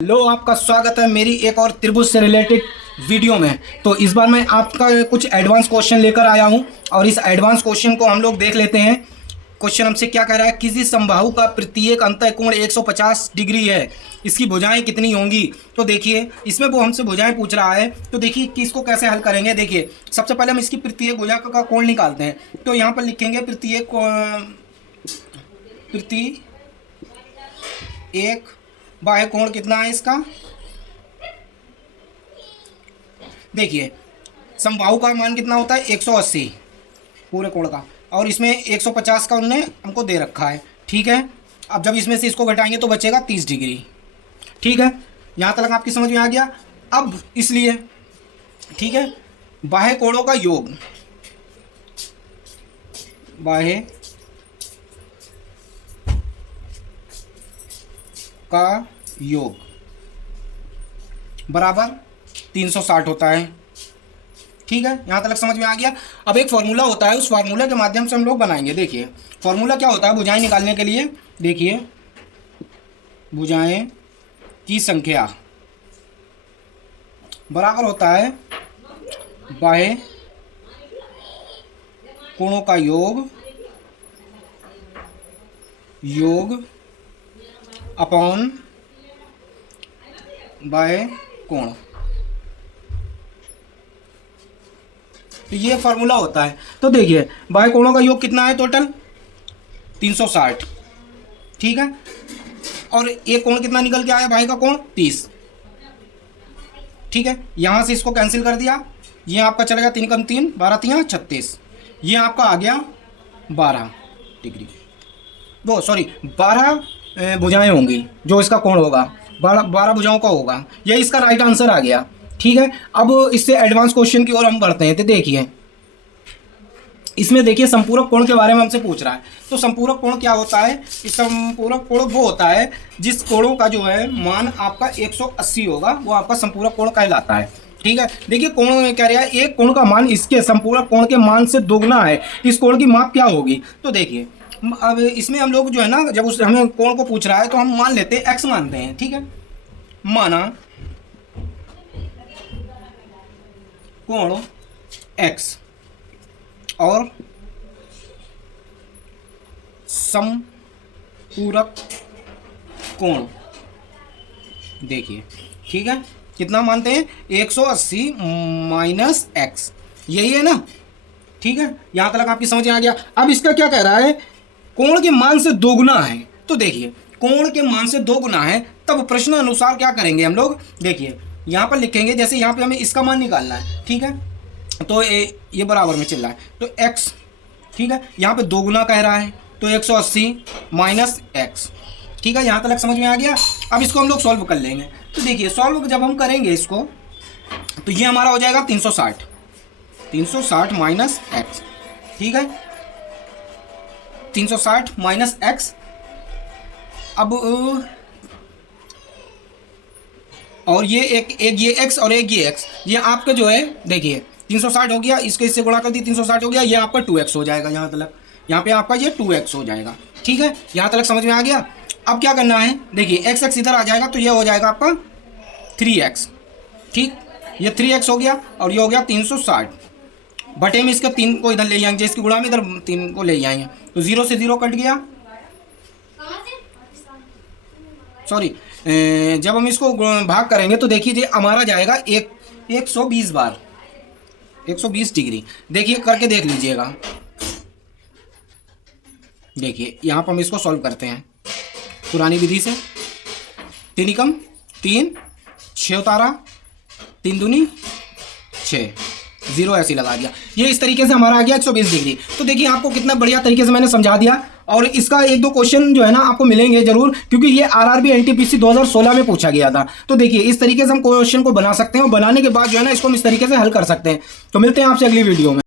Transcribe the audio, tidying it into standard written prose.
Hello, आपका स्वागत है मेरी एक और त्रिभुज से रिलेटेड वीडियो में। तो इस बार मैं आपका कुछ एडवांस क्वेश्चन लेकर आया हूं और इस एडवांस क्वेश्चन को हम लोग देख लेते हैं। क्वेश्चन हमसे क्या कह रहा है, किसी समबाहु का प्रत्येक अंतःकोण 150 डिग्री है, इसकी भुजाएं कितनी होंगी। तो देखिए इसमें वो हमसे भुजाएं पूछ रहा है, तो देखिए कि इसको कैसे हल करेंगे। देखिए सबसे पहले हम इसकी प्रत्येक भुजा का कोण निकालते हैं। तो यहाँ पर लिखेंगे प्रत्येक बाह्य कोण कितना है इसका। देखिए समबाहु का मान कितना होता है 180 पूरे कोण का, और इसमें 150 का उन्होंने हमको दे रखा है। ठीक है, अब जब इसमें से इसको घटाएंगे तो बचेगा 30 डिग्री। ठीक है, यहाँ तक आपकी समझ में आ गया। अब इसलिए ठीक है, बाह्य कोणों का योग, बाह्य का योग बराबर 360 होता है। ठीक है, यहाँ तक समझ में आ गया। अब एक फॉर्मूला होता है, उस फार्मूला के माध्यम से हम लोग बनाएंगे। देखिए फॉर्मूला क्या होता है भुजाएं निकालने के लिए। देखिए भुजाएं की संख्या बराबर होता है बाह्य कोणों का योग अपॉन बाह्य कोण। तो ये फार्मूला होता है। तो देखिए बाह्य कोणों का योग कितना है टोटल 360। ठीक है, और एक कोण कितना निकल के आया बाह्य का कोण 30। ठीक है, यहां से इसको कैंसिल कर दिया, ये आपका चलेगा 3 कम 3 12 3 36, ये आपका आ गया 12 डिग्री। वो सॉरी 12 भुजाएं होंगी, जो इसका कोण होगा 12 भुजाओं का होगा। ये इसका राइट आंसर आ गया। ठीक है, अब इससे एडवांस क्वेश्चन की ओर हम बढ़ते हैं। तो देखिए इसमें देखिए संपूरक कोण के बारे में हमसे पूछ रहा है। तो संपूरक कोण क्या होता है, इस संपूरक कोण वो होता है जिस कोणों का जो है मान आपका 180 होगा, वो आपका संपूरक कोण कहलाता है। ठीक है, देखिए कोण में कह रहा है एक कोण का मान इसके संपूरक कोण के मान से दोगुना है, इस कोण की माप क्या होगी। तो देखिए अब इसमें हम लोग जो है ना, जब उस हमें कोण को पूछ रहा है तो हम मान लेते हैं x मानते हैं। ठीक है, माना कोण x और समपूरक कोण देखिए। ठीक है, कितना मानते हैं 180 माइनस x, यही है ना। ठीक है, यहां तक आपकी समझ में आ गया। अब इसका क्या कह रहा है, कोण के मान से दोगुना है। तो देखिए कोण के मान से दोगुना है, तब प्रश्न अनुसार क्या करेंगे हम लोग। देखिए यहाँ पर लिखेंगे, जैसे यहाँ पे हमें इसका मान निकालना है। ठीक है, तो ये बराबर में चल रहा है तो x। ठीक है, यहाँ पे दोगुना कह रहा है तो 180 माइनस एक्स। ठीक है, यहाँ तक समझ में आ गया। अब इसको हम लोग सॉल्व कर लेंगे। तो देखिए सॉल्व जब हम करेंगे इसको, तो ये हमारा हो जाएगा 360 माइनस एक्स। ठीक है, 360 माइनस एक्स। अब और ये एक ये एक्स और एक ये एक्स, ये आपका जो है देखिए 360 हो गया, इसको इससे गुणा कर दी 360 हो गया, ये आपका 2x हो जाएगा। यहाँ पे आपका ये 2x हो जाएगा। ठीक है, यहाँ तक समझ में आ गया। अब क्या करना है, देखिए x इधर आ जाएगा तो ये हो जाएगा आपका 3x। ठीक, ये 3x हो गया और ये हो गया 360 बटे में इसका 3 को इधर ले जाएंगे, इसकी गुणा में इधर 3 को ले जाएंगे तो 0 से 0 कट गया। सॉरी, जब हम इसको भाग करेंगे तो देखिए हमारा जाएगा 120 बार 120 डिग्री। देखिए करके देख लीजिएगा। देखिए यहाँ पर हम इसको सॉल्व करते हैं पुरानी विधि से। 3 एकम 3 6 उतारा 3 दूनी 6, 0 ऐसे लगा दिया। ये इस तरीके से हमारा आ गया 120 डिग्री। तो देखिए आपको कितना बढ़िया तरीके से मैंने समझा दिया, और इसका 1-2 क्वेश्चन जो है ना आपको मिलेंगे जरूर, क्योंकि ये आरआरबी एनटीपीसी 2016 में पूछा गया था। तो देखिए इस तरीके से हम क्वेश्चन को बना सकते हैं, और बनाने के बाद जो है ना इसको हम इस तरीके से हल कर सकते हैं। तो मिलते हैं आपसे अगली वीडियो में।